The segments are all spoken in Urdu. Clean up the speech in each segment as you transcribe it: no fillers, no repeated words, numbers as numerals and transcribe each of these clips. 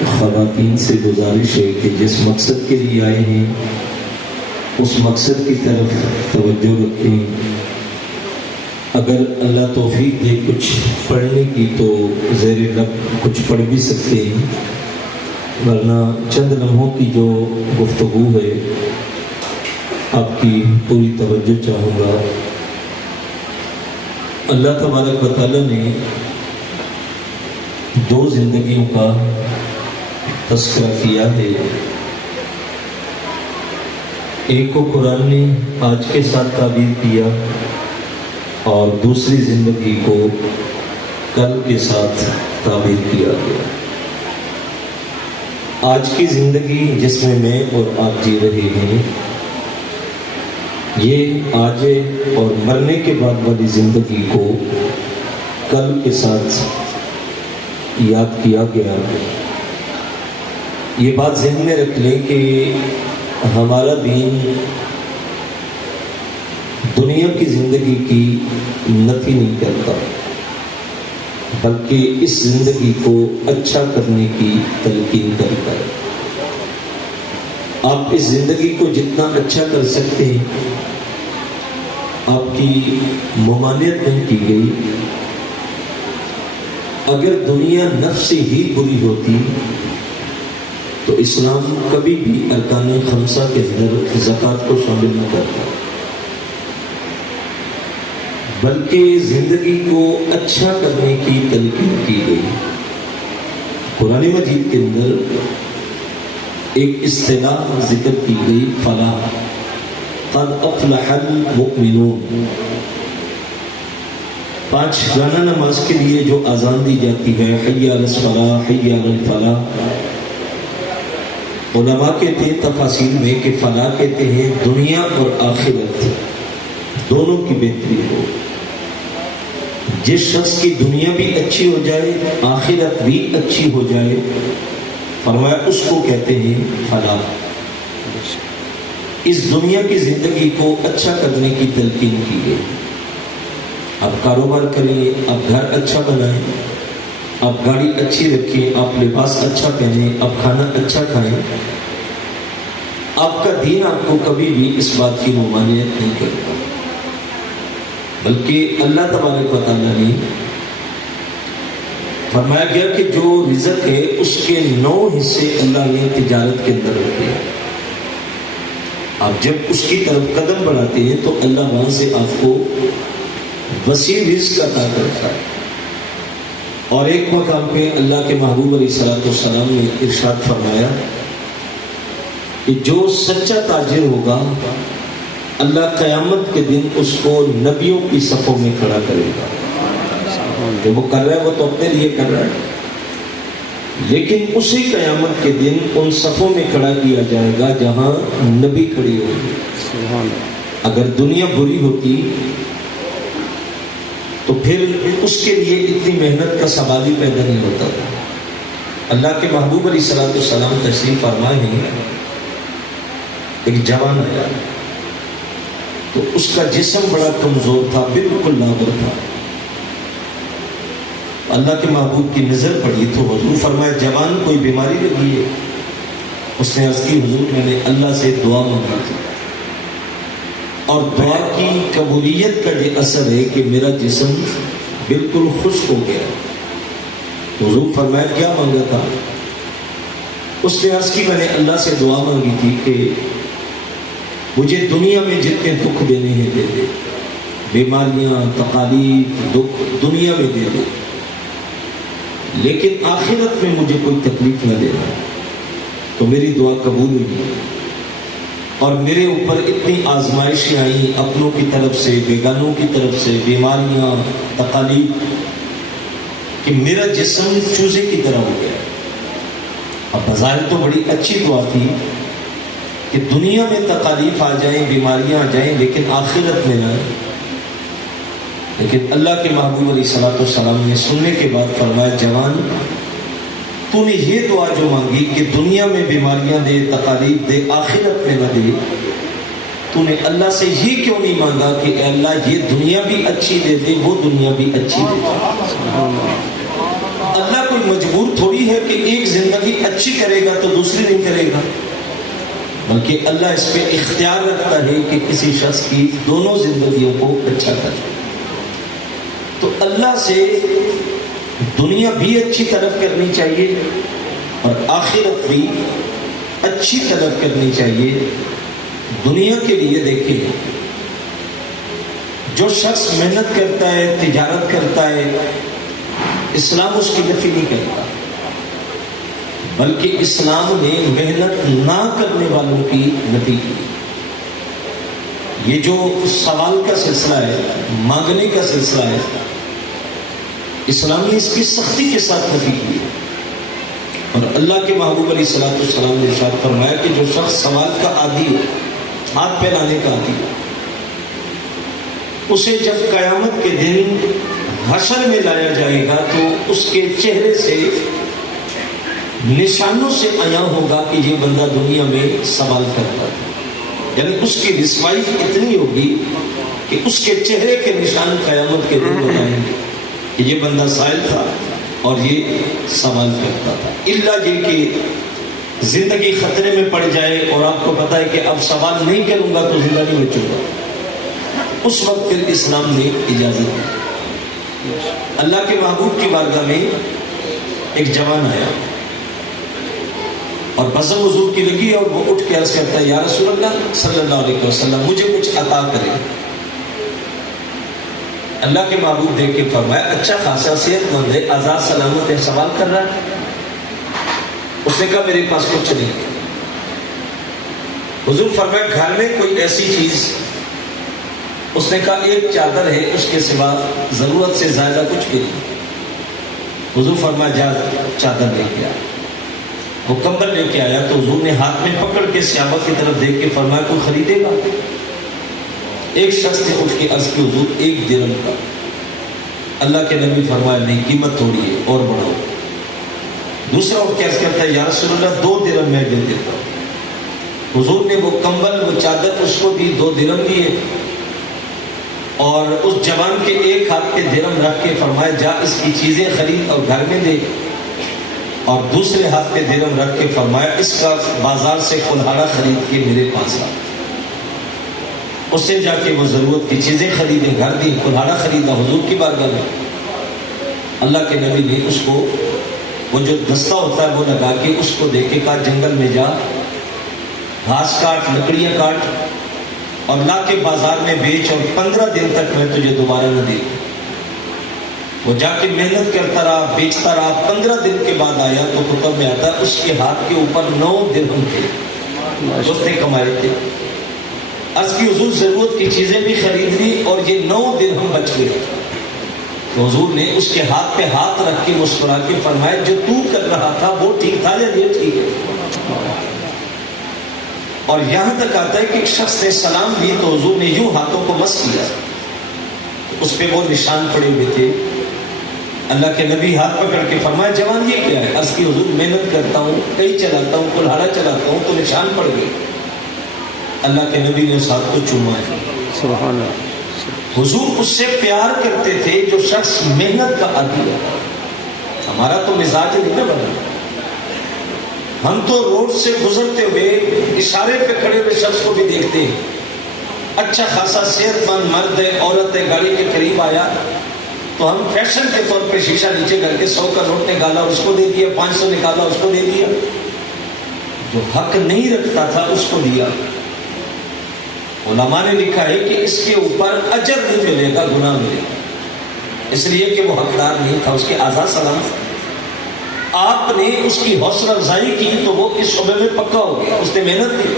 خواتین سے گزارش ہے کہ جس مقصد کے لیے آئے ہیں اس مقصد کی طرف توجہ رکھیں. اگر اللہ توفیق دے کچھ پڑھنے کی تو زیر لب کچھ پڑھ بھی سکتے ہیں، ورنہ چند لمحوں کی جو گفتگو ہے آپ کی پوری توجہ چاہوں گا. اللہ تبارک و تعالیٰ نے دو زندگیوں کا تذکرہ کیا ہے. ایک کو قرآن نے آج کے ساتھ تعبیر کیا اور دوسری زندگی کو کل کے ساتھ تعبیر کیا گیا. آج کی زندگی جس میں میں اور آپ جی رہے ہیں، یہ آج اور مرنے کے بعد والی زندگی کو کل کے ساتھ یاد کیا گیا. یہ بات ذہن میں رکھ لیں کہ ہمارا دین دنیا کی زندگی کی نفی نہیں کرتا، بلکہ اس زندگی کو اچھا کرنے کی تلقین کرتا ہے. آپ اس زندگی کو جتنا اچھا کر سکتے ہیں، آپ کی ممانعت نہیں کی گئی. اگر دنیا نفس سے ہی بری ہوتی تو اسلام کبھی بھی ارکان خمسہ کے اندر زکوٰۃ کو شامل نہ کرتا، بلکہ زندگی کو اچھا کرنے کی تلقین کی گئی. قرآن مجید کے اندر ایک اصطلاح ذکر کی گئی، فلاح، قد افلح المؤمنون. 5 گانا نماز کے لیے جو اذان دی جاتی ہے، حی علی الصلاۃ، حی علی الفلاح، علماء کہتے ہیں تفاسیر میں کہ فلاح کہتے ہیں دنیا اور آخرت دونوں کی بہتری ہو. جس شخص کی دنیا بھی اچھی ہو جائے، آخرت بھی اچھی ہو جائے، فرمایا اس کو کہتے ہیں فلاح. اس دنیا کی زندگی کو اچھا کرنے کی تلقین کی گئی. آپ کاروبار کریں، آپ گھر اچھا بنائیں، آپ گاڑی اچھی رکھیں، آپ لباس اچھا پہنیں، آپ کھانا اچھا کھائیں. آپ کا دین آپ کو کبھی بھی اس بات کی ممانعت نہیں کرتا، بلکہ اللہ تبارک و تعالیٰ نے فرمایا گیا کہ جو رزق ہے اس کے 9 حصے اللہ نے تجارت کے اندر رکھے ہیں. آپ جب اس کی طرف قدم بڑھاتے ہیں تو اللہ وہاں سے آپ کو وسیع رزق عطا کرتا ہے. اور ایک مقام پہ اللہ کے محبوب علیہ الصلوۃ والسلام نے ارشاد فرمایا کہ جو سچا تاجر ہوگا اللہ قیامت کے دن اس کو نبیوں کی صفوں میں کھڑا کرے گا. جو وہ کر رہا ہے وہ تو اپنے لیے کر رہا ہے، لیکن اسی قیامت کے دن ان صفوں میں کھڑا کیا جائے گا جہاں نبی کھڑے ہوں گے. اگر دنیا بری ہوتی تو پھر اس کے لیے اتنی محنت کا سوال ہی پیدا نہیں ہوتا. اللہ کے محبوب علیہ الصلوۃ والسلام تشریف فرمائے ہیں، ایک جوان آیا تو اس کا جسم بڑا کمزور تھا، بالکل نابر تھا. اللہ کے محبوب کی نظر پڑی تو حضور فرمائے جوان کوئی بیماری لگی ہے؟ اس نے عرض کی حضور میں نے اللہ سے دعا مانگی تھی اور دعا کی قبولیت کا یہ اثر ہے کہ میرا جسم بالکل خشک ہو گیا. حضور فرمایا کیا مانگا تھا؟ اس نے عرض کی میں نے اللہ سے دعا مانگی تھی کہ مجھے دنیا میں جتنے دکھ دینے ہیں دے دے، بیماریاں، تکالیف، دکھ دنیا میں دے دے، لیکن آخرت میں مجھے کوئی تکلیف نہ دینا. تو میری دعا قبول ہوئی اور میرے اوپر اتنی آزمائشیں آئیں اپنوں کی طرف سے، بیگانوں کی طرف سے، بیماریاں، تکالیف، کہ میرا جسم چوزے کی طرح ہو گیا. اب بظاہر تو بڑی اچھی دعا تھی کہ دنیا میں تکالیف آ جائیں، بیماریاں آ جائیں، لیکن آخرت میں نہ. لیکن اللہ کے محبوب علیہ الصلوۃ والسلام نے سننے کے بعد فرمایا جوان، تو نے یہ دعا جو مانگی کہ دنیا میں بیماریاں دے، تکالیف دے، آخرت میں نہ دے، تو نے اللہ سے یہ کیوں نہیں مانگا کہ اے اللہ یہ دنیا بھی اچھی دے دے، وہ دنیا بھی اچھی دے دے. اللہ کوئی مجبور تھوڑی ہے کہ ایک زندگی اچھی اچھی کرے گا تو دوسری نہیں کرے گا، بلکہ اللہ اس پہ اختیار رکھتا ہے کہ کسی شخص کی دونوں زندگیوں کو اچھا کرے۔ تو اللہ سے دنیا بھی اچھی طلب کرنی چاہیے اور آخرت بھی اچھی طلب کرنی چاہیے۔ دنیا کے لیے دیکھیں، جو شخص محنت کرتا ہے، تجارت کرتا ہے، اسلام اس کی نفی نہیں کرتا، بلکہ اسلام نے محنت نہ کرنے والوں کی نفی کی۔ یہ جو سوال کا سلسلہ ہے، مانگنے کا سلسلہ ہے، اسلام نے اس کی سختی کے ساتھ نفی کی ہے۔ اور اللہ کے محبوب علیہ الصلوۃ والسلام نے ارشاد فرمایا کہ جو شخص سوال کا عادی ہو، ہاتھ پھیلانے کا عادی ہو، اسے جب قیامت کے دن حشر میں لایا جائے گا تو اس کے چہرے سے نشانوں سے عیاں ہوگا کہ یہ بندہ دنیا میں سوال کرتا تھا۔ یعنی اس کی رسوائی اتنی ہوگی کہ اس کے چہرے کے نشان قیامت کے دن بتائیں گے کہ یہ بندہ سائل تھا اور یہ سوال کرتا تھا۔ الا یہ کہ زندگی خطرے میں پڑ جائے اور آپ کو پتا ہے کہ اب سوال نہیں کروں گا تو زندہ نہیں بچوں گا، اس وقت پھر اسلام نے اجازت دی۔ اللہ کے محبوب کی بارگاہ میں ایک جوان آیا اور بزم حضور کی لگی اور وہ اٹھ کے عرض کرتا ہے، یا رسول اللہ صلی اللہ علیہ وسلم مجھے کچھ عطا کرے۔ اللہ کے محبوب دیکھ کے فرمایا، اچھا خاصا صحت مند ہے، آزاد سلامت ہے، سوال کر رہا ہے؟ اس نے کہا میرے پاس کچھ نہیں۔ حضور فرمایا گھر میں کوئی ایسی چیز؟ اس نے کہا ایک چادر ہے، اس کے سوا ضرورت سے زیادہ کچھ بھی نہیں۔ حضور فرمایا جا چادر لے کے آ۔ وہ کمبل لے کے آیا تو حضور نے ہاتھ میں پکڑ کے صحابہ کی طرف دیکھ کے فرمایا کوئی خریدے گا؟ ایک شخص نے اٹھ کے عرض کی حضور 1 درہم کا۔ اللہ کے نبی فرمایا نہیں، قیمت تھوڑی ہے اور بڑھاؤ۔ دوسرا اٹھ کے عرض کرتا ہے، یا رسول اللہ 2 درہم میں دے دیتا ہوں۔ حضور نے وہ کمبل، وہ چادر اس کو دی، 2 درہم دیے اور اس جوان کے ایک ہاتھ پہ درہم رکھ کے فرمایا جا اس کی چیزیں خرید اور گھر میں دے، اور دوسرے ہاتھ پہ درہم رکھ کے فرمایا اس کا بازار سے کلہاڑا خرید کے میرے پاس آ۔ اس سے جا کے وہ ضرورت کی چیزیں خریدیں، گھر دی، کلہاڑا خریدا حضور کی بارگاہ میں۔ اللہ کے نبی نے اس کو وہ جو دستہ ہوتا ہے وہ لگا کے اس کو دے کے کہا جنگل میں جا، گھاس کاٹ، لکڑیاں کاٹ اور لا کے بازار میں بیچ، اور 15 دن تک میں تجھے دوبارہ نہ دیکھوں۔ وہ جا کے محنت کرتا رہا، بیچتا رہا، 15 دن کے بعد آیا تو کتب میں آتا اس کے ہاتھ کے اوپر 9 درہم تھے اس نے کمائے تھے۔ عرض کی حضور ضرورت کی چیزیں بھی خرید لی اور یہ 9 درہم بچ گئے۔ تو حضور نے اس کے ہاتھ پہ ہاتھ رکھ کے مسکرا کے فرمایا جو تو کر رہا تھا وہ ٹھیک تھا یا یہ ٹھیک ہے؟ اور یہاں تک آتا ہے کہ ایک شخص نے سلام دی تو حضور نے یوں ہاتھوں کو مس کیا، اس پہ وہ نشان پڑے ہوئے تھے۔ اللہ کے نبی ہاتھ پکڑ کے فرمایا جوان یہ کیا ہے؟ عرض کی حضور محنت کرتا ہوں، کئی چلاتا ہوں، کلہاڑا چلاتا ہوں تو نشان پڑ گئے۔ اللہ کے نبی نے اس ہاتھ کو چوما ہے۔ سبحان اللہ۔ حضور اس سے پیار کرتے تھے جو شخص محنت کا عادی ہے۔ ہمارا تو مزاج نہیں نہ بنا، ہم تو روڈ سے گزرتے ہوئے اشارے پہ کھڑے ہوئے شخص کو بھی دیکھتے ہیں، اچھا خاصا صحت مند مرد ہے، عورت ہے، گاڑی کے قریب آیا تو ہم فیشن کے طور پہ شیشہ نیچے کر کے 100 کا نوٹ نکالا اس کو دے دیا، 500 نکالا اس کو دے دیا، جو حق نہیں رکھتا تھا اس کو دیا۔ علماء نے لکھا ہے کہ اس کے اوپر اجر نہیں ملے گا، گناہ ملے گا، اس لیے کہ وہ حقدار نہیں تھا، اس کے آزاد سلامت۔ آپ نے اس کی حوصلہ افزائی کی تو وہ اس شعبے میں پکا ہو گیا، اس نے محنت کی۔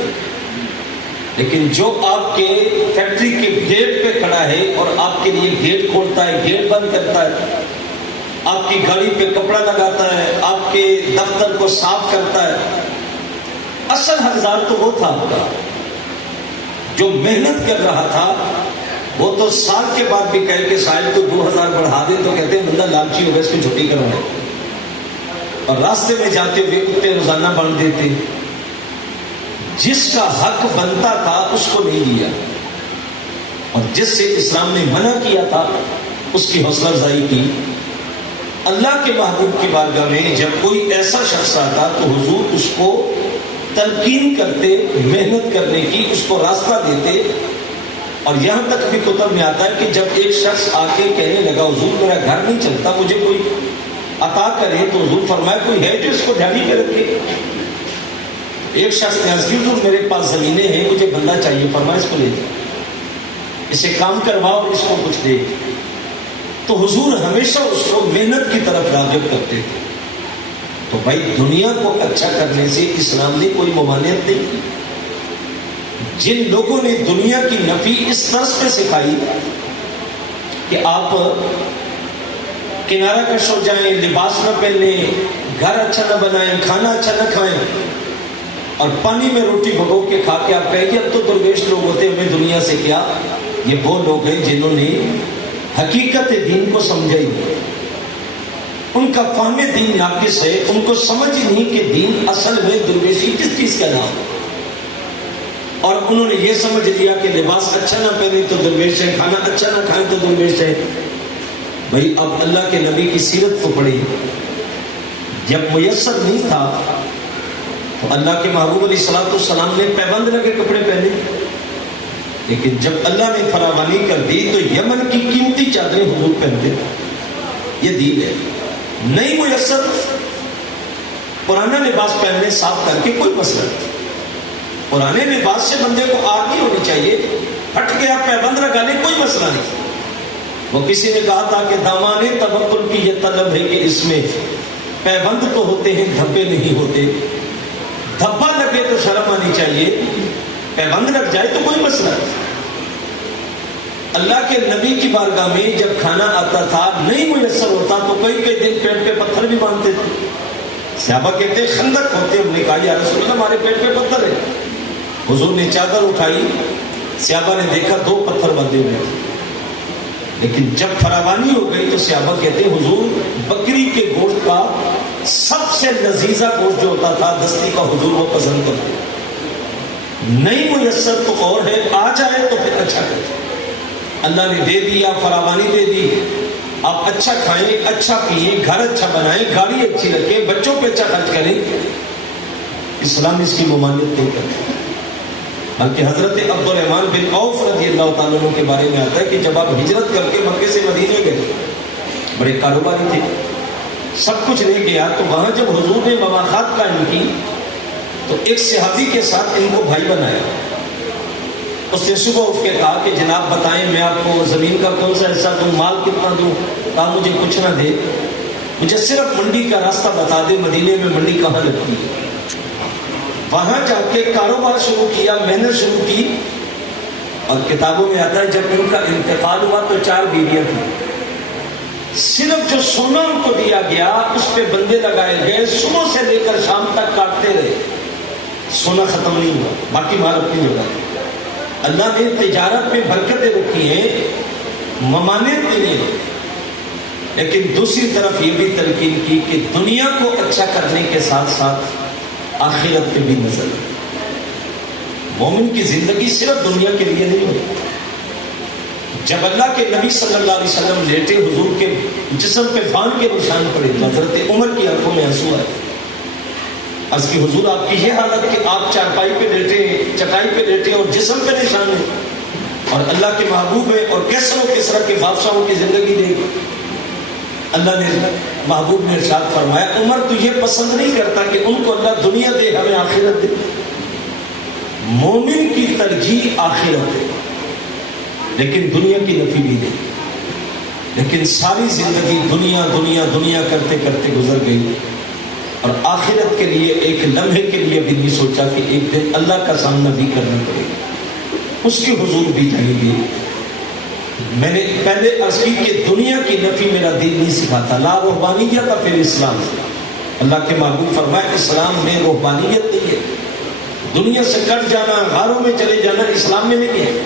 لیکن جو آپ کے فیکٹری کے گیٹ پہ کھڑا ہے اور آپ کے لیے گیٹ کھولتا ہے، گیٹ بند کرتا ہے، آپ کی گاڑی پہ کپڑا لگاتا ہے، آپ کے دفتر کو صاف کرتا ہے، اصل حقدار تو وہ تھا آپ کا۔ جو محنت کر رہا تھا وہ تو سال کے بعد بھی کہے کہ صاحب کو 2000 بڑھا دے تو کہتے ہیں بندہ لالچی ہو گیا، اس کو چھٹی کروائے، اور راستے میں جاتے ہوئے کتے روزانہ بانٹ دیتے۔ جس کا حق بنتا تھا اس کو نہیں دیا، اور جس سے اسلام نے منع کیا تھا اس کی حوصلہ افزائی کی۔ اللہ کے محبوب کی بارگاہ میں جب کوئی ایسا شخص آتا تو حضور اس کو تلقین کرتے، محنت کرنے کی، اس کو راستہ دیتے. اور یہاں تک بھی کتب میں آتا ہے کہ جب ایک شخص آ کے کہنے لگا حضور میرا گھر نہیں چلتا، مجھے کوئی عطا کرے، تو حضور فرمایا کوئی ہے جو اس کو دھیانی پہ رکھے. ایک شخص نے عرض کی حضور میرے پاس زمینیں ہیں، مجھے بندہ چاہیے، فرمایا اس کو لے جاؤ، اسے کام کرواؤ اور اس کو کچھ دے. تو حضور ہمیشہ اس کو محنت کی طرف راغب کرتے تھے. تو بھائی دنیا کو اچھا کرنے سے اسلام نے کوئی ممانعت نہیں کی. جن لوگوں نے دنیا کی نفی اس طرز پہ سکھائی کہ آپ کنارہ کش ہو جائیں، لباس نہ پہنیں، گھر اچھا نہ بنائیں، کھانا اچھا نہ کھائیں، اور پانی میں روٹی بھگو کے کھا کے آپ کہیں گے اب تو درویش لوگ ہوتے ہمیں دنیا سے کیا. یہ وہ لوگ ہیں جنہوں نے حقیقت دین کو سمجھا ہی نہیں. ان کا فہم دین ناقص ہے، ان کو سمجھ ہی نہیں کہ دین اصل میں درویشی کس چیز کا نام ہے. اور انہوں نے یہ سمجھ لیا کہ لباس اچھا نہ پہنے تو درویش ہے، کھانا اچھا نہ کھائیں تو درویش ہے. بھائی اب اللہ کے نبی کی سیرت کو پڑھی. جب میسر نہیں تھا تو اللہ کے محبوب علیہ الصلوۃ والسلام نے پیبند لگے کپڑے پہنے، لیکن جب اللہ نے فراوانی کر دی تو یمن کی قیمتی چادریں حضور پہنتے. یہ دین ہے. نہیں میسر پرانا لباس پہننے صاف کر کے کوئی مسئلہ نہیں. پرانے لباس سے بندے کو آگ نہیں ہونی چاہیے، ہٹ کے آپ پیبند لگا لیں کوئی مسئلہ نہیں. وہ کسی نے کہا تھا کہ دامان تبتل کی یہ طلب ہے کہ اس میں پیبند تو ہوتے ہیں دھبے نہیں ہوتے. دھبا لگے تو شرم آنی چاہیے، پیبند لگ جائے تو کوئی مسئلہ نہیں. اللہ کے نبی کی بارگاہ میں جب کھانا آتا تھا نہیں میسر ہوتا تو کئی کئی دن پیٹ پہ پتھر بھی باندھتے تھے. صحابہ کہتے خندق ہوتے، ہم نے کہا یا رسول اللہ ہمارے پیٹ پہ پتھر ہے. حضور نے چادر اٹھائی، صحابہ نے دیکھا 2 پتھر باندھے ہوئے تھے. لیکن جب فراوانی ہو گئی تو صحابہ کہتے حضور بکری کے گوشت کا سب سے لذیذہ گوشت جو ہوتا تھا دستی کا، حضور وہ پسند کرتے. نہیں میسر تو اور ہے، آ جائے تو پھر اچھا کرتے. اللہ نے دے دیا، فراوانی دے دی، آپ اچھا کھائیں، اچھا پیئیں، گھر اچھا بنائیں، گاڑی اچھی رکھیں، بچوں پہ اچھا خرچ کریں. اسلام اس کی ممانعت نہیں کرتا. بلکہ حضرت عبد الرحمن بن عوف رضی اللہ تعالیٰ عنہ کے بارے میں آتا ہے کہ جب آپ ہجرت کر کے مکے سے مدینے گئے، بڑے کاروباری تھے، سب کچھ لے گیا، تو وہاں جب حضور نے مواخات قائم کی تو ایک صحابی کے ساتھ ان کو بھائی بنایا. اس نے صبح اٹھ کے کہا کہ جناب بتائیں میں آپ کو زمین کا کون سا حصہ دوں، مال کتنا دوں. کہا مجھے کچھ نہ دے، مجھے صرف منڈی کا راستہ بتا دے، مدینے میں منڈی کہاں لگتی ہے. وہاں جا کے کاروبار شروع کیا، محنت شروع کی. اور کتابوں میں آتا ہے جب ان کا انتقال ہوا تو 4 بیویاں تھیں. صرف جو سونا ان کو دیا گیا اس پہ بندے لگائے گئے، صبح سے لے کر شام تک کاٹتے رہے، سونا ختم نہیں ہوا، باقی مال اپنی جگہ. اللہ نے تجارت میں برکتیں رکھی ہیں، ممانعت نہیں ہے. لیکن دوسری طرف یہ بھی تلقین کی کہ دنیا کو اچھا کرنے کے ساتھ ساتھ آخرت پہ بھی نظر. مومن کی زندگی صرف دنیا کے لیے نہیں ہوتی. جب اللہ کے نبی صلی اللہ علیہ وسلم لیٹے، حضور کے جسم پہ بان کے نشان پڑے تو حضرت عمر کی آنکھوں میں آنسو آئے. عرض کی حضور آپ کی یہ حالت کہ آپ چارپائی پہ لیٹے، چٹائی پہ لیٹے اور جسم پہ نشان ہے، اور اللہ کے محبوب ہے اور کیسر و کسرا کے بادشاہوں کی زندگی دے گی. اللہ نے محبوب نے ارشاد فرمایا عمر تو یہ پسند نہیں کرتا کہ ان کو اللہ دنیا دے ہمیں آخرت دے. مومن کی ترجیح آخرت ہے، لیکن دنیا کی نفی بھی نہیں. لیکن ساری زندگی دنیا دنیا دنیا کرتے کرتے گزر گئی، اور آخرت کے لیے ایک لمحے کے لیے بھی نہیں سوچا کہ ایک دن اللہ کا سامنا بھی کرنا پڑے گا، اس کے حضور بھی جائیں گے. میں نے پہلے عرض کی کہ دنیا کی نفی میرا دین نہیں سکھاتا. لا رہبانیت کا پھر اسلام. اللہ کے محبوب فرمائے اسلام میں رہبانیت نہیں ہے، دنیا سے کٹ جانا، غاروں میں چلے جانا اسلام میں نہیں ہے.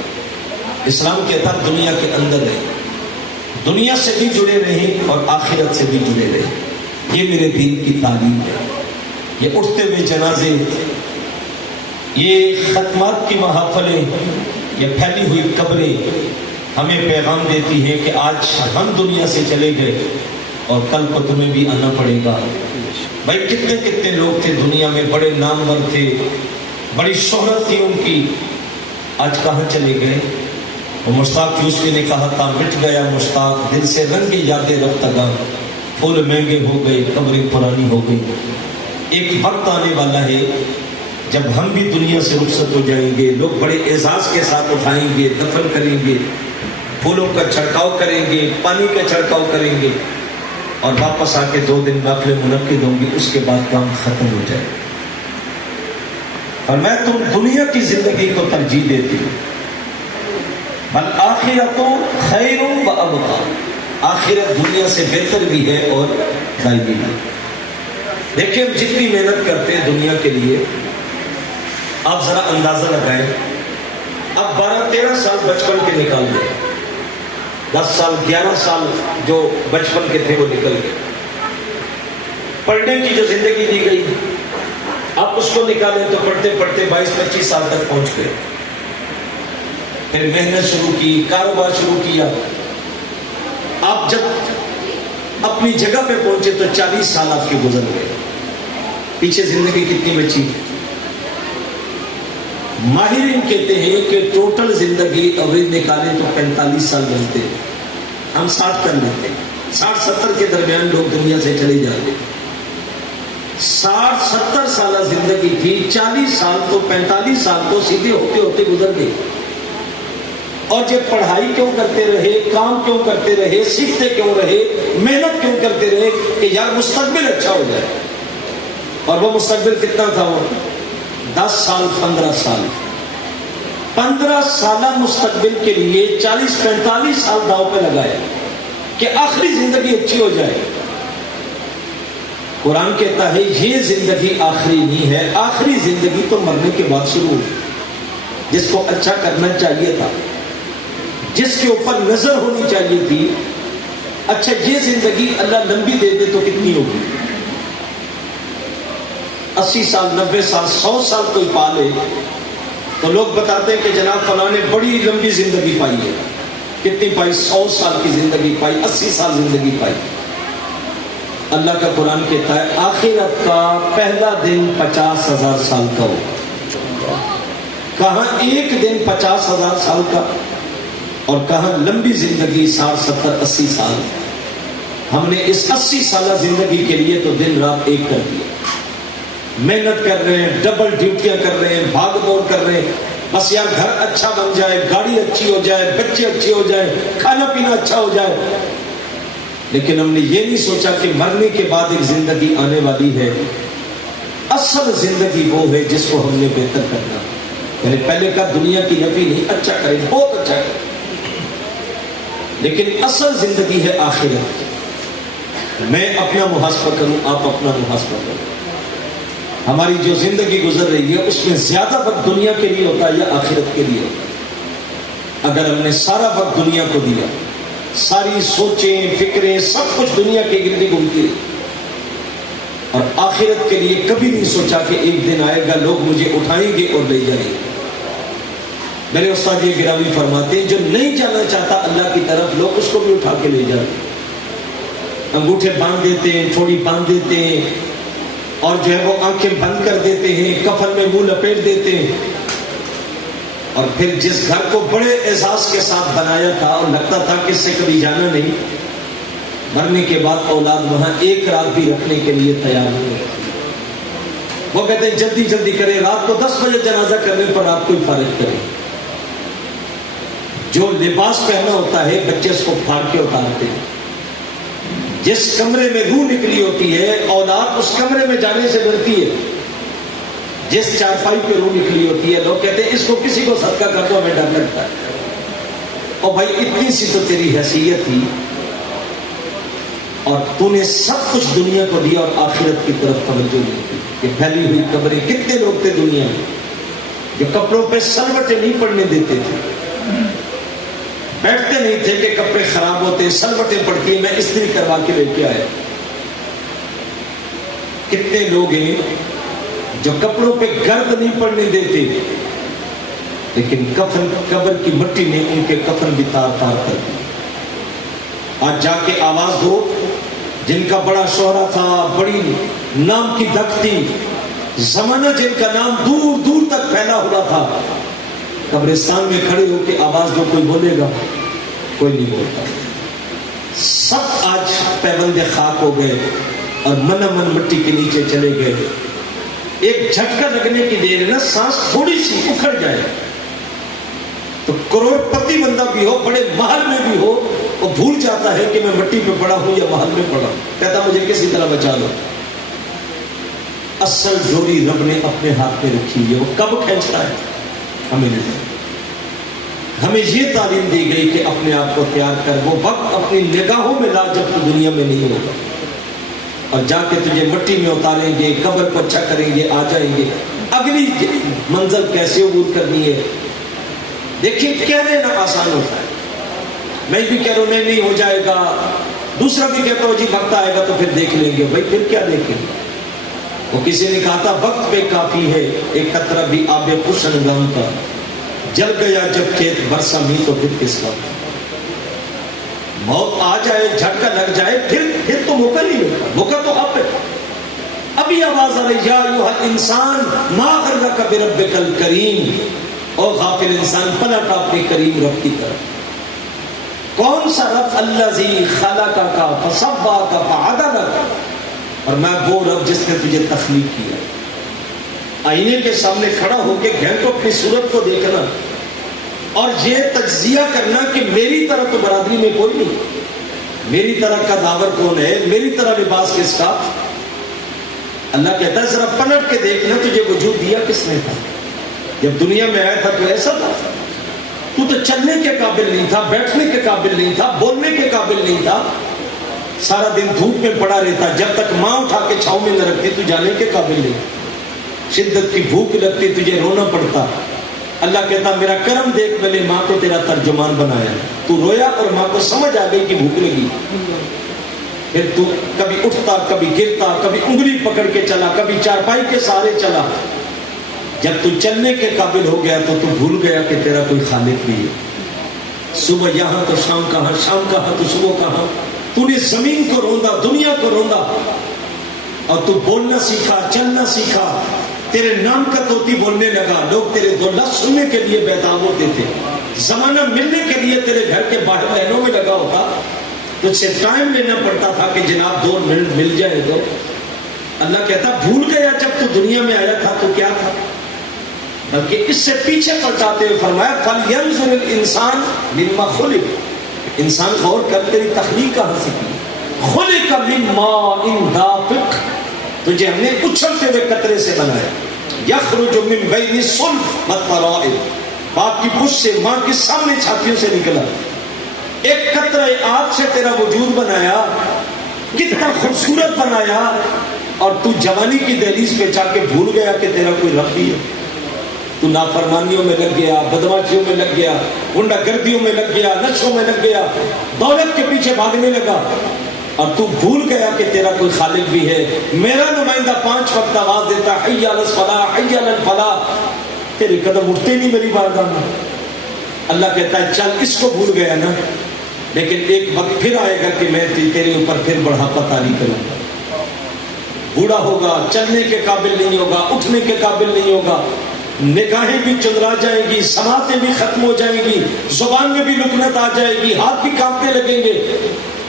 اسلام کہتا دنیا کے اندر رہے، دنیا سے بھی جڑے رہیں اور آخرت سے بھی جڑے رہیں. یہ میرے دین کی تعلیم ہے. یہ اٹھتے ہوئے جنازے، یہ ختمات کی محافلیں، یہ پھیلی ہوئی قبریں ہمیں پیغام دیتی ہیں کہ آج ہم دنیا سے چلے گئے اور کل کو تمہیں بھی آنا پڑے گا۔ بھائی کتنے کتنے لوگ تھے دنیا میں، بڑے نامور تھے، بڑی شہرت تھی ان کی، آج کہاں چلے گئے؟ وہ مشتاق یوسفی نے کہا تھا، مٹ گیا مشتاق دل سے رنگی یادیں رفتگاں، پھول مہنگے ہو گئے قبریں پرانی ہو گئی۔ ایک وقت آنے والا ہے جب ہم بھی دنیا سے رخصت ہو جائیں گے، لوگ بڑے اعزاز کے ساتھ اٹھائیں گے، دفن کریں گے، پھولوں کا چھڑکاؤ کریں گے، پانی کا چھڑکاؤ کریں گے، اور واپس آ کے 2 دن محفلیں منعقد ہوں گی، اس کے بعد کام ختم ہو جائے۔ اور میں تم دنیا کی زندگی کو ترجیح دیتی ہوں، والآخرۃ خیر و ابقیٰ، آخرت دنیا سے بہتر بھی ہے اور دائمی بھی۔ دیکھیں ہم جتنی محنت کرتے ہیں دنیا کے لیے، آپ ذرا اندازہ لگائیں، اب 12-13 سال بچپن کے نکال دیں، 10 سال 11 سال جو بچپن کے تھے وہ نکل گئے، پڑھنے کی جو زندگی دی گئی آپ اس کو نکالیں تو پڑھتے پڑھتے 22-25 سال تک پہنچ گئے، پھر محنت شروع کی، کاروبار شروع کیا، آپ جب اپنی جگہ پہ پہنچے تو 40 سال آپ کے گزر گئے، پیچھے زندگی کتنی بچی؟ ماہرین کہتے ہیں کہ ٹوٹل زندگی اوریج نکالیں تو 45 سال بنتے ہیں، ہم 60 کر لیتے ہیں، 60-70 کے درمیان لوگ دنیا سے چلے جاتے ہیں۔ 60-70 سالہ زندگی تھی، 40 سال تو 45 سال تو سیدھے ہوتے ہوتے گزر گئے، اور جب پڑھائی کیوں کرتے رہے، کام کیوں کرتے رہے، سیکھتے کیوں رہے، محنت کیوں کرتے رہے کہ یار مستقبل اچھا ہو جائے۔ اور وہ مستقبل کتنا تھا؟ وہ 10 سال 15 سال، 15 سالہ مستقبل کے لیے 40-45 سال داؤ پہ لگائے کہ آخری زندگی اچھی ہو جائے۔ قرآن کہتا ہے یہ زندگی آخری نہیں ہے، آخری زندگی تو مرنے کے بعد شروع ہوئی۔ جس کو اچھا کرنا چاہیے تھا، جس کے اوپر نظر ہونی چاہیے تھی، اچھا یہ زندگی اللہ لمبی دے دے تو کتنی ہوگی؟ 80 سال 90 سال 100 سال کوئی پالے تو لوگ بتاتے ہیں کہ جناب فلاں نے بڑی لمبی زندگی پائی ہے۔ کتنی پائی؟ 100 سال کی زندگی پائی، 80 سال زندگی پائی۔ اللہ کا قرآن کہتا ہے آخرت کا پہلا دن 50,000 سال کا ہو۔ کہاں ایک دن 50,000 سال کا، اور کہاں لمبی زندگی 60 70 80 سال۔ ہم نے اس 80 سالہ زندگی کے لیے تو دن رات ایک کر دیا، محنت کر رہے ہیں، ڈبل ڈیوٹیاں کر رہے ہیں، بھاگ دوڑ کر رہے ہیں، بس یار گھر اچھا بن جائے، گاڑی اچھی ہو جائے، بچے اچھے ہو جائیں، کھانا پینا اچھا ہو جائے۔ لیکن ہم نے یہ نہیں سوچا کہ مرنے کے بعد ایک زندگی آنے والی ہے، اصل زندگی وہ ہے جس کو ہم نے بہتر کرنا۔ میں نے پہلے کہا دنیا کی نفی نہیں، اچھا کریں، بہت اچھا کریں، لیکن اصل زندگی ہے آخرت۔ میں اپنا محاسبہ کروں، آپ اپنا محاسبہ کریں، ہماری جو زندگی گزر رہی ہے اس میں زیادہ وقت دنیا کے لیے ہوتا ہے یا آخرت کے لیے ہوتا ہے؟ اگر ہم نے سارا وقت دنیا کو دیا، ساری سوچیں فکریں سب کچھ دنیا کے گرد گھومتی رہی، اور آخرت کے لیے کبھی نہیں سوچا کہ ایک دن آئے گا لوگ مجھے اٹھائیں گے اور لے جائیں گے۔ میرے استاد یہ گرامی فرماتے ہیں جو نہیں جانا چاہتا اللہ کی طرف، لوگ اس کو بھی اٹھا کے لے جاتے، انگوٹھے باندھ دیتے ہیں، تھوڑی باندھ دیتے ہیں، اور جو ہے وہ آنکھیں بند کر دیتے ہیں، کفن میں منہ لپیٹ دیتے ہیں، اور پھر جس گھر کو بڑے اعزاز کے ساتھ بنایا تھا اور لگتا تھا کہ اس سے کبھی جانا نہیں، مرنے کے بعد اولاد وہاں ایک رات بھی رکھنے کے لیے تیار نہیں ہوتی۔ وہ کہتے ہیں جلدی جلدی کریں، رات کو 10 بجے جنازہ کرنے پر رات کو ہی فارغ کریں۔ جو لباس پہنا ہوتا ہے بچے اس کو پھاڑ کے اتارتے ہیں، جس کمرے میں روح نکلی ہوتی ہے اولاد اس کمرے میں جانے سے ڈرتی ہے، جس چارپائی پہ روح نکلی ہوتی ہے لوگ کہتے ہیں اس کو کسی کو صدقہ کر دو، ہمیں ڈر لگتا ہے۔ اور بھائی اتنی سی تو تیری حیثیت تھی، اور تو نے سب کچھ دنیا کو دیا اور آخرت کی طرف توجہ نہیں کی کہ پھیلی ہوئی قبریں۔ کتنے لوگ تھے دنیا میں جو کپڑوں پہ سلوٹیں نہیں پڑنے دیتے تھے، بیٹھتے نہیں تھے کہ کپڑے خراب ہوتے، سلوٹیں پڑتی میں استری کروا کے لے کے آیا۔ کتنے لوگ ہیں جو کپڑوں پہ گرد نہیں پڑنے دیتے، لیکن کفن قبر کی مٹی نے ان کے کفن بھی تار تار کر دی۔ آج جا کے آواز دو، جن کا بڑا شہرہ تھا، بڑی نام کی دھک تھی، زمانہ جن کا نام دور دور تک پھیلا ہوا تھا، قبرستان میں کھڑے ہو کے آواز دو، کوئی بولے گا؟ کوئی نہیں بولتا. سب آج پیوند خاک ہو گئے اور من من مٹی کے نیچے چلے گئے. ایک جھٹکا لگنے کی دیر ہے نا، سانس تھوڑی سی اکھڑ جائے تو کروڑ پتی بندہ بھی ہو، بڑے محل میں بھی ہو، وہ بھول جاتا ہے کہ میں مٹی پہ پڑا ہوں یا محل میں پڑا ہوں. کہتا مجھے کسی طرح بچا لو. اصل ڈوری رب نے اپنے ہاتھ میں رکھی ہے، وہ کب کھینچتا ہے ہمیں نہیں. ہمیں یہ تعلیم دی گئی کہ اپنے آپ کو تیار کر، وہ وقت اپنی نگاہوں میں لا جب تو دنیا میں نہیں ہوگا، اور جا کے تجھے مٹی میں اتاریں گے، قبر کو اچھا کریں گے، آ جائیں گے. اگلی منزل کیسے عبور کرنی ہے؟ دیکھیے کہنے نہ آسان ہوتا ہے. میں بھی کہہ رہا ہوں نہیں ہو جائے گا، دوسرا بھی کہتا ہوں جی وقت آئے گا تو پھر دیکھ لیں گے. بھائی پھر کیا دیکھیں گے؟ وہ کسی نے کہا تھا وقت پہ کافی ہے ایک قطرہ بھی آب خوشنگام کا، جل گیا جب کھیت برسا می تو پھر کس کا. موت آ جائے، جھٹکا لگ جائے، پھر تو موقع نہیں ملتا. موقع تو اب ہے. ابھی آواز آ رہی یا ایھا انسان ما غرک بربک الکریم، اور غافل انسان پلٹ اپنے کریم رب کی طرف. کون سا رب؟ الذی خلقک فسواک فعدلک، اور میں وہ رب جس نے تجھے تخلیق کیا. آئینے کے سامنے کھڑا ہو کے گھنٹوں اپنی صورت کو دیکھنا اور یہ تجزیہ کرنا کہ میری طرح تو برادری میں کوئی نہیں، میری طرح کا داور کون ہے، میری طرح لباس کس کا. اللہ کہتا ہے ذرا پلٹ کے دیکھنا تجھے وجود دیا کس نے تھا. جب دنیا میں آیا تھا تو ایسا تھا، تو چلنے کے قابل نہیں تھا، بیٹھنے کے قابل نہیں تھا، بولنے کے قابل نہیں تھا، سارا دن دھوپ میں پڑا رہتا. جب تک ماں اٹھا کے چھاؤں میں نہ رکھتی تو جانے کے قابل نہیں. شدت کی بھوک لگتی تجھے رونا پڑتا. اللہ کہتا میرا کرم دیکھ، میں نے ماں کو تیرا ترجمان بنایا. تو رویا اور ماں کو سمجھ آ گئی کہ بھوک لگی. پھر تو کبھی اٹھتا، کبھی گرتا، کبھی انگلی پکڑ کے چلا، کبھی چارپائی کے سہارے چلا. جب تو چلنے کے قابل ہو گیا تو بھول گیا کہ تیرا کوئی خالق بھی ہے. صبح یہاں تو شام کہاں، شام کہاں تو صبح کہاں. تو نے زمین کو روندا، دنیا کو روندا، اور تو بولنا سیکھا، چلنا سیکھا. تیرے نام کا طوطی بولنے لگا، لوگ تیرے دو لفظ سننے کے لیے بیتاب ہوتے تھے. زمانہ ملنے کے لیے تیرے گھر کے باہر لائنوں میں لگا ہوتا، تجھ سے ٹائم لینا پڑتا تھا کہ جناب 2 منٹ مل جائے. تو اللہ کہتا بھول گیا جب تو دنیا میں آیا تھا تو کیا تھا. بلکہ اس سے پیچھے پلٹاتے ہوئے فرمایا فَلْيَنْظُرِ الْإِنسَانُ مِمَّا خُلِقَ، انسان غور کر تیری تخلیق کہاں سے کی. خُلِقَ مِن مَاءٍ دَافِقٍ، تجھے ہم نے اچھلتے ہوئے قطرے سے بنایا. یخرج من بین الصلب والترائب، باپ کی پشت سے، ماں کے سامنے چھاتیوں سے نکلا. ایک قطرے آگ سے تیرا وجود بنایا، کتنا خوبصورت بنایا، اور تو جوانی کی دہلیز پہ جا کے بھول گیا کہ تیرا کوئی رب بھی ہے. تو نافرمانیوں میں لگ گیا، بدماشیوں میں لگ گیا، غنڈہ گردیوں میں لگ گیا، نشوں میں لگ گیا، دولت کے پیچھے بھاگنے لگا، اور تو بھول گیا کہ تیرا کوئی خالق بھی ہے. میرا نمائندہ 5 وقت آواز دیتا حی علی الصلاۃ، حی علی الفلاح، تیرے قدم اٹھتے نہیں میری بارگاہ میں. اللہ کہتا ہے چل اس کو بھول گیا نا، لیکن ایک وقت پھر آئے گا کہ میں تیرے اوپر پھر بڑھاپا طاری کروں گا. بوڑھا ہوگا، چلنے کے قابل نہیں ہوگا، اٹھنے کے قابل نہیں ہوگا، نگاہیں بھی چندرا جائیں گی، سماعتیں بھی ختم ہو جائیں گی، زبان میں بھی لکنت آ جائے گی، ہاتھ بھی کانپنے لگیں گے.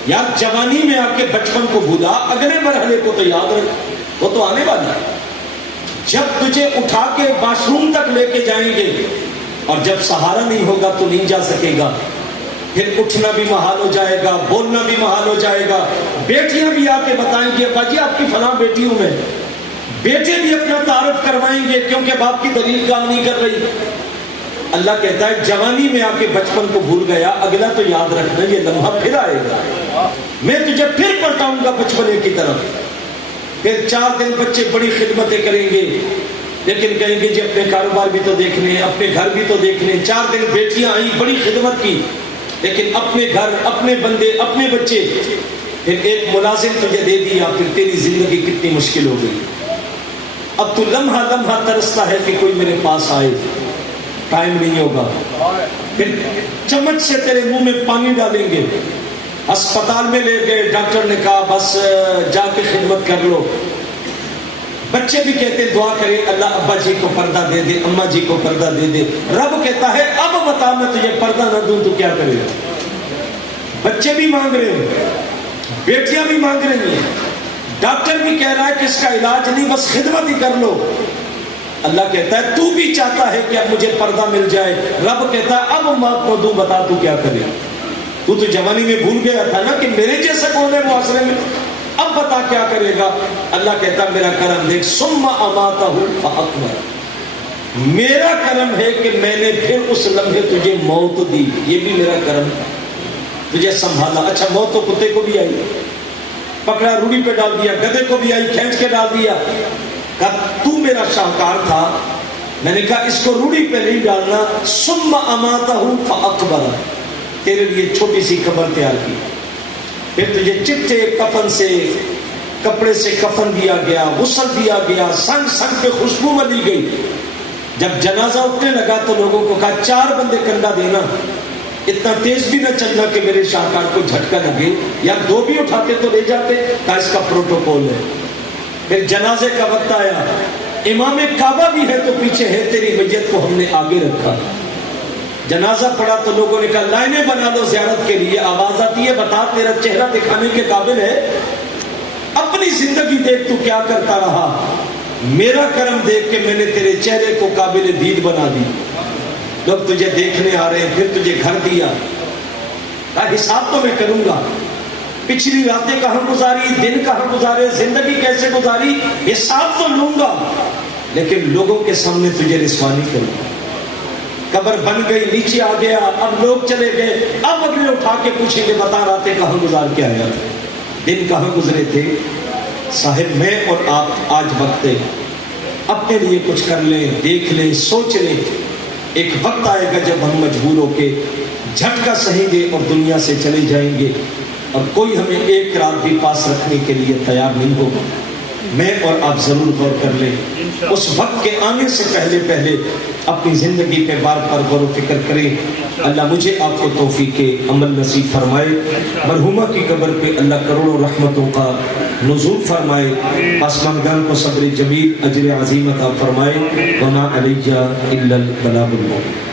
یار جوانی میں آ کے بچپن کو بھولا، اگلے مرحلے کو تو یاد رکھ، وہ تو آنے والا ہے. جب تجھے اٹھا کے واش روم تک لے کے جائیں گے اور جب سہارا نہیں ہوگا تو نہیں جا سکے گا. پھر اٹھنا بھی محال ہو جائے گا، بولنا بھی محال ہو جائے گا. بیٹیاں بھی آ کے بتائیں گی ابا جی آپ کی فلاں بیٹی ہوں میں. بیٹے بھی اپنا تعارف کروائیں گے کیونکہ باپ کی دلیل کام نہیں کر رہی. اللہ کہتا ہے جوانی میں آ کے بچپن کو بھول گیا، اگلا تو یاد رکھنا یہ لمحہ پھر آئے گا، میں تجھے پھر پلٹاؤں گا بچپنے کی طرف. پھر 4 دن بچے بڑی خدمتیں کریں گے، لیکن کہیں گے جی اپنے کاروبار بھی تو دیکھنے، اپنے گھر بھی تو دیکھنے. 4 دن بیٹیاں آئیں بڑی خدمت کی، لیکن اپنے گھر، اپنے بندے، اپنے بچے. پھر ایک ملازم تجھے دے دیا، پھر تیری زندگی کتنی مشکل ہو گئی. اب تو لمحہ لمحہ ترستا ہے کہ کوئی میرے پاس آئے، ٹائم نہیں ہوگا. پھر چمچ سے تیرے منہ میں پانی ڈالیں گے، اسپتال میں لے گئے، ڈاکٹر نے کہا بس جا کے خدمت کر لو۔ بچے بھی کہتے ہیں دعا کرے اللہ ابا جی کو پردہ دے دے، اماں جی کو پردہ دے دے۔ رب کہتا ہے اب بتا میں تجھے پردہ نہ دوں تو کیا کرے گا؟ بچے بھی مانگ رہے ہیں، بیٹیاں بھی مانگ رہی ہیں، ڈاکٹر بھی کہہ رہا ہے کہ اس کا علاج نہیں بس خدمت ہی کر لو۔ اللہ کہتا ہے تو بھی چاہتا ہے کہ اب مجھے پردہ مل جائے۔ رب کہتا ہے اب موت کو دوں، بتا تو کیا کرے؟ تو جوانی میں بھول گیا تھا نا کہ میرے جیسا کون ہے معاشرے میں، اب بتا کیا کرے گا؟ اللہ کہتا ہے میرا کرم دیکھ، ثم اماتہ فاقبر، میرا کرم ہے کہ میں نے پھر اس لمحے تجھے موت دی، یہ بھی میرا کرم تھا، تجھے سنبھالا۔ اچھا موت تو کتے کو بھی آئی، پکڑا روڑی پہ ڈال دیا، گدھے کو بھی آئی کھینچ کے ڈال دیا۔ کہا تو میرا شاہکار تھا، میں نے کہا اس کو روڑی پہ نہیں ڈالنا، ثم اماتہ فاقبر، تیرے لیے چھوٹی سی قبر تیار کی، پھر تجھے چٹے کفن سے کپڑے سے کفن دیا گیا، غسل دیا گیا، سنگ سنگ پہ خوشبو ملی گئی۔ جب جنازہ اٹھنے لگا تو لوگوں کو کہا 4 بندے کنڈا دینا، اتنا تیز بھی نہ چلنا کہ میرے شاہکار کو جھٹکا لگے، یا 2 بھی اٹھاتے تو لے جاتے، کہا اس کا پروٹوکول ہے۔ پھر جنازے کا وقت آیا، امام کعبہ بھی ہے تو پیچھے ہے، تیری میت کو ہم نے آگے رکھا۔ جنازہ پڑا تو لوگوں نے کہا لائنیں بنا لو زیارت کے لیے، آواز آتی ہے بتا تیرا چہرہ دکھانے کے قابل ہے؟ اپنی زندگی دیکھ تو کیا کرتا رہا، میرا کرم دیکھ کے میں نے تیرے چہرے کو قابل دید بنا دی، لوگ تجھے دیکھنے آ رہے ہیں، پھر تجھے گھر دیا، کہا حساب تو میں کروں گا، پچھلی راتیں کہاں گزاری، دن کہاں گزارے، زندگی کیسے گزاری، حساب تو لوں گا، لیکن لوگوں کے سامنے تجھے رسوا نہیں کروں گا۔ قبر بن گئی، نیچے آ گیا، اب لوگ چلے گئے، اب اگلے اٹھا کے پوچھیں گے بتا راتیں کہاں گزار کے آیا تھا، دن کہاں گزرے تھے؟ صاحب میں اور آپ آج وقت ہے اپنے لیے کچھ کر لیں، دیکھ لیں، سوچ لیں۔ ایک وقت آئے گا جب ہم مجبور ہو کے جھٹکا سہیں گے اور دنیا سے چلے جائیں گے، اور کوئی ہمیں ایک رات بھی پاس رکھنے کے لیے تیار نہیں ہوگا۔ میں اور آپ ضرور غور کر لیں، اس وقت کے آنے سے پہلے پہلے اپنی زندگی پہ بار بار غور و فکر کریں۔ اللہ مجھے آپ کو توفیق عمل نصیب فرمائے، مرحومہ کی قبر پہ اللہ کروڑوں رحمتوں کا نزول فرمائے، آسمانگان کو صبر جمیل اجر عظیم عطا فرمائے، وما علیہ الا البلاغ المبین۔